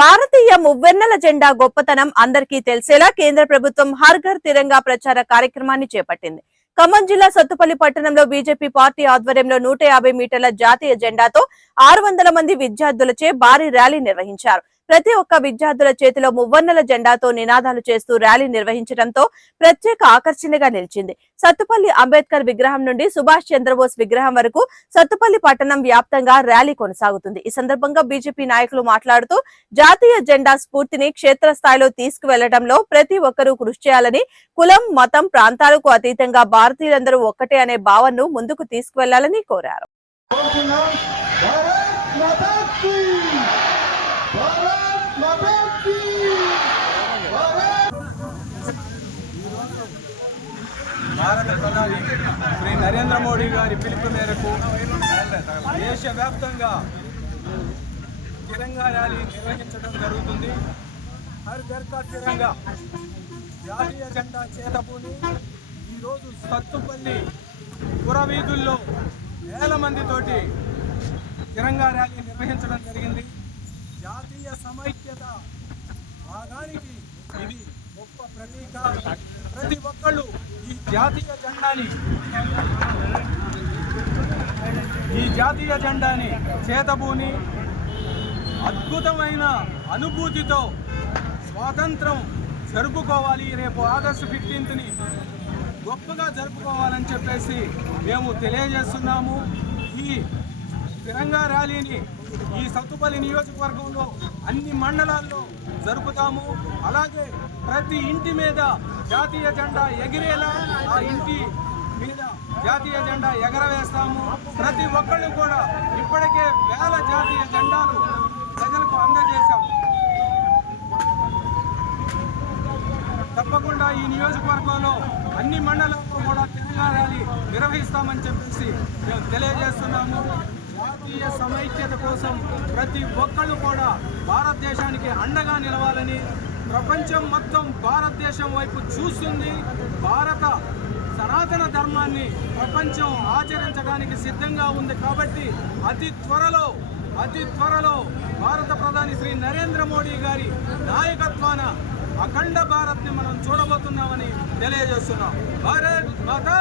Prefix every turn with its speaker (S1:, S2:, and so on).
S1: భారతీయ మువ్వెన్నెల జెండా గొప్పతనం అందరికీ తెలిసేలా కేంద్ర ప్రభుత్వం హర్ ఘర్ తిరంగా ప్రచార కార్యక్రమాన్ని చేపట్టింది. ఖమ్మం జిల్లా సత్తుపల్లి పట్టణంలో బీజేపీ పార్టీ ఆధ్వర్యంలో నూట యాభై మీటర్ల జాతీయ జెండాతో ఆరు వందల మంది విద్యార్థులచే భారీ ర్యాలీ నిర్వహించారు. ప్రతి ఒక్క విద్యార్థుల చేతిలో మువ్వన్నెల జెండాతో నినాదాలు చేస్తూ ర్యాలీ నిర్వహించడంతో ప్రత్యేక ఆకర్షణగా నిలిచింది. సత్తుపల్లి అంబేద్కర్ విగ్రహం నుండి సుభాష్ చంద్రబోస్ విగ్రహం వరకు సత్తుపల్లి పట్టణం వ్యాప్తంగా ర్యాలీ కొనసాగుతుంది. ఈ సందర్భంగా బీజేపీ నాయకులు మాట్లాడుతూ జాతీయ జెండా స్ఫూర్తిని క్షేత్రస్థాయిలో తీసుకువెళ్ళడంలో ప్రతి ఒక్కరూ కృషి చేయాలని కులం మతం ప్రాంతాలకు అతీతంగా భారతీయులందరూ ఒక్కటే అనే భావనను ముందుకు తీసుకువెళ్ళాలని కోరారు
S2: కోరుతున్నాం భారత్ మాతా కీ భారత్ మాతా కీ భారత్
S3: భారత ప్రధాని శ్రీ నరేంద్ర మోడీ గారి పిలుపు మేరకు దేశవ్యాప్తంగా తిరంగా ర్యాలీ నిర్వహించడం జరుగుతుంది. హర్ ఘర్ కా తిరంగా జాతీయ జెండా చేతపూని ఈరోజు సత్తుపల్లి పురవీధుల్లో వేల మందితోటి తిరంగా ర్యాలీ నిర్వహించడం జరిగింది. జాతీయ సమైక్యత భాగానికి ఇది గొప్ప ప్రతీక. ప్రతి ఒక్కళ్ళు ఈ జాతీయ జెండాని ఈ జాతీయ జెండాని చేతబూని అద్భుతమైన అనుభూతితో స్వాతంత్రం జరుపుకోవాలి. రేపు ఆగస్టు ఫిఫ్టీన్త్ని గొప్పగా జరుపుకోవాలని చెప్పేసి మేము తెలియజేస్తున్నాము. ఈ తిరంగా ర్యాలీని ఈ సత్తుపల్లి నియోజకవర్గంలో అన్ని మండలాల్లో జరుపుతాము. అలాగే ప్రతి ఇంటి మీద జాతీయ జెండా ఎగిరేలా ఆ ఇంటి మీద జాతీయ జెండా ఎగరవేస్తాము. ప్రతి ఒక్కళ్ళు కూడా ఇప్పటికే వేల జాతీయ జెండాలు ప్రజలకు అందజేశాము. తప్పకుండా ఈ నియోజకవర్గంలో అన్ని మండలాల్లో కూడా తెలంగాణ ర్యాలీ నిర్వహిస్తామని చెప్పేసి మేము తెలియజేస్తున్నాము. జాతీయ సమైక్యత కోసం ప్రతి ఒక్కళ్ళు కూడా భారతదేశానికి అండగా నిలవాలని ప్రపంచం మొత్తం భారతదేశం వైపు చూస్తుంది. భారత సనాతన ధర్మాన్ని ప్రపంచం ఆచరించడానికి సిద్ధంగా ఉంది కాబట్టి అతి త్వరలో అతి త్వరలో భారత ప్రధాని శ్రీ నరేంద్ర మోడీ గారి నాయకత్వాన అఖండ భారత్ని మనం చూడబోతున్నామని తెలియజేస్తున్నాం. భారత్ మాతా